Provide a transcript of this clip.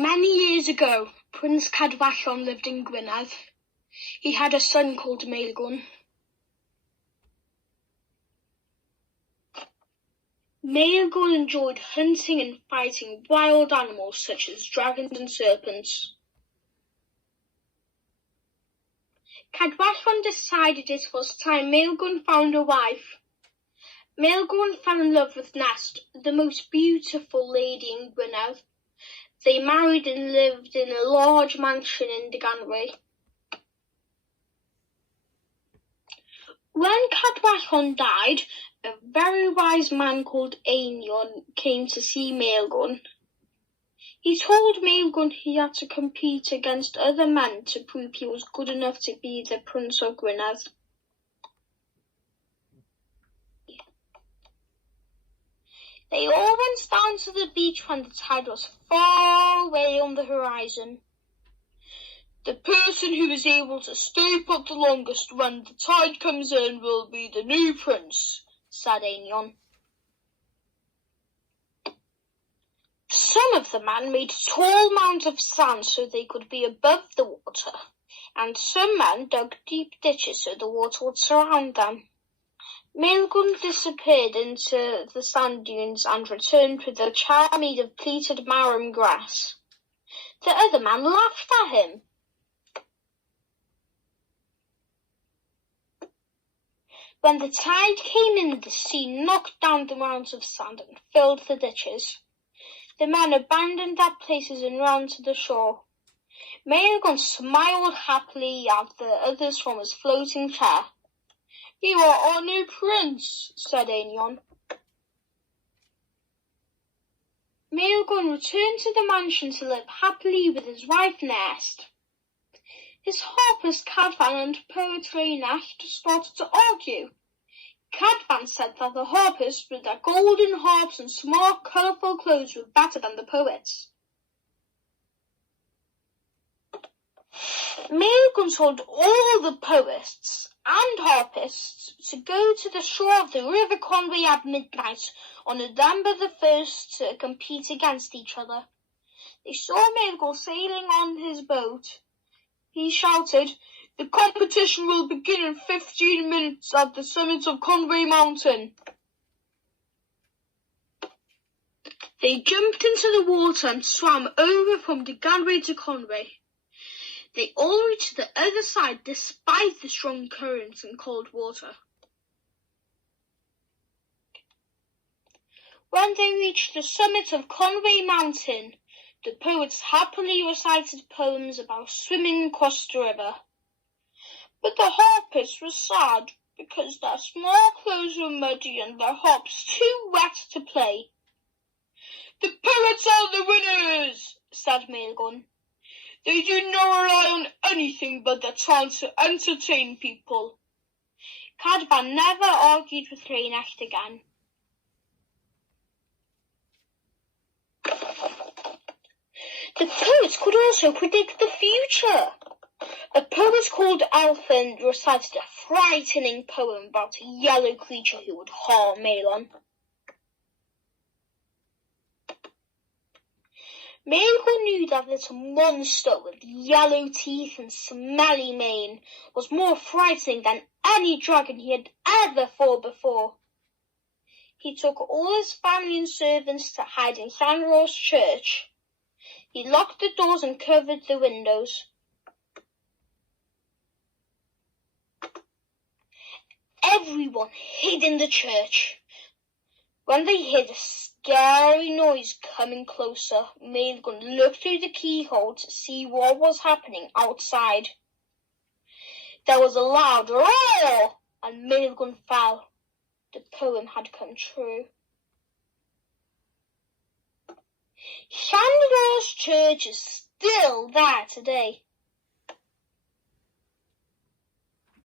Many years ago, Prince Cadwallon lived in Gwynedd. He had a son called Maelgwn. Maelgwn enjoyed hunting and fighting wild animals such as dragons and serpents. Cadwallon decided it was time Maelgwn found a wife. Maelgwn fell in love with Nest, the most beautiful lady in Gwynedd. They married and lived in a large mansion in Ganwy. When Cadwallon died, a very wise man called Maelgwn came to see Maelgwn. He told Maelgwn he had to compete against other men to prove he was good enough to be the Prince of Gwynedd. They all went down to the beach when the tide was far away on the horizon. The person who is able to stay put the longest when the tide comes in will be the new prince, said Maelgwn. Some of the men made tall mounds of sand so they could be above the water, and some men dug deep ditches so the water would surround them. Maelgwn disappeared into the sand dunes and returned with a chair made of pleated marram grass. The other man laughed at him. When the tide came in, the sea knocked down the mounds of sand and filled the ditches. The men abandoned their places and ran to the shore. Maelgwn smiled happily at the others from his floating chair. "You are our new prince," said Maelgwn. Maelgwn returned to the mansion to live happily with his wife Nest. His harpist Cadfan and poet Rheinald started to argue. Cadfan said that the harpists with their golden harps and smart, colourful clothes were better than the poets. Maelgwn told all the poets and harpists to go to the shore of the River Conway at midnight on November the 1st to compete against each other. They saw Maelgwn sailing on his boat. He shouted, "The competition will begin in 15 minutes at the summit of Conway Mountain." They jumped into the water and swam over from the Ganwy to Conway. They all reached the other side despite the strong currents and cold water. When they reached the summit of Conway Mountain, the poets happily recited poems about swimming across the river. But the harpists were sad because their small clothes were muddy and their harps too wet to play. "The poets are the winners," said Maelgwn. "They do not rely on anything but their talent to entertain people." Cadfan never argued with Rheinald again. The poets could also predict the future. A poet called Elfin recited a frightening poem about a yellow creature who would harm Maelgwn. Maelgwn knew that this monster with yellow teeth and smelly mane was more frightening than any dragon he had ever fought before. He took all his family and servants to hide in Llanrwst church. He locked the doors and covered the windows. Everyone hid in the church. When they heard a scary noise coming closer, Maelgwn looked through the keyhole to see what was happening outside. There was a loud roar, and Maelgwn fell. The poem had come true. Llanrwst church is still there today.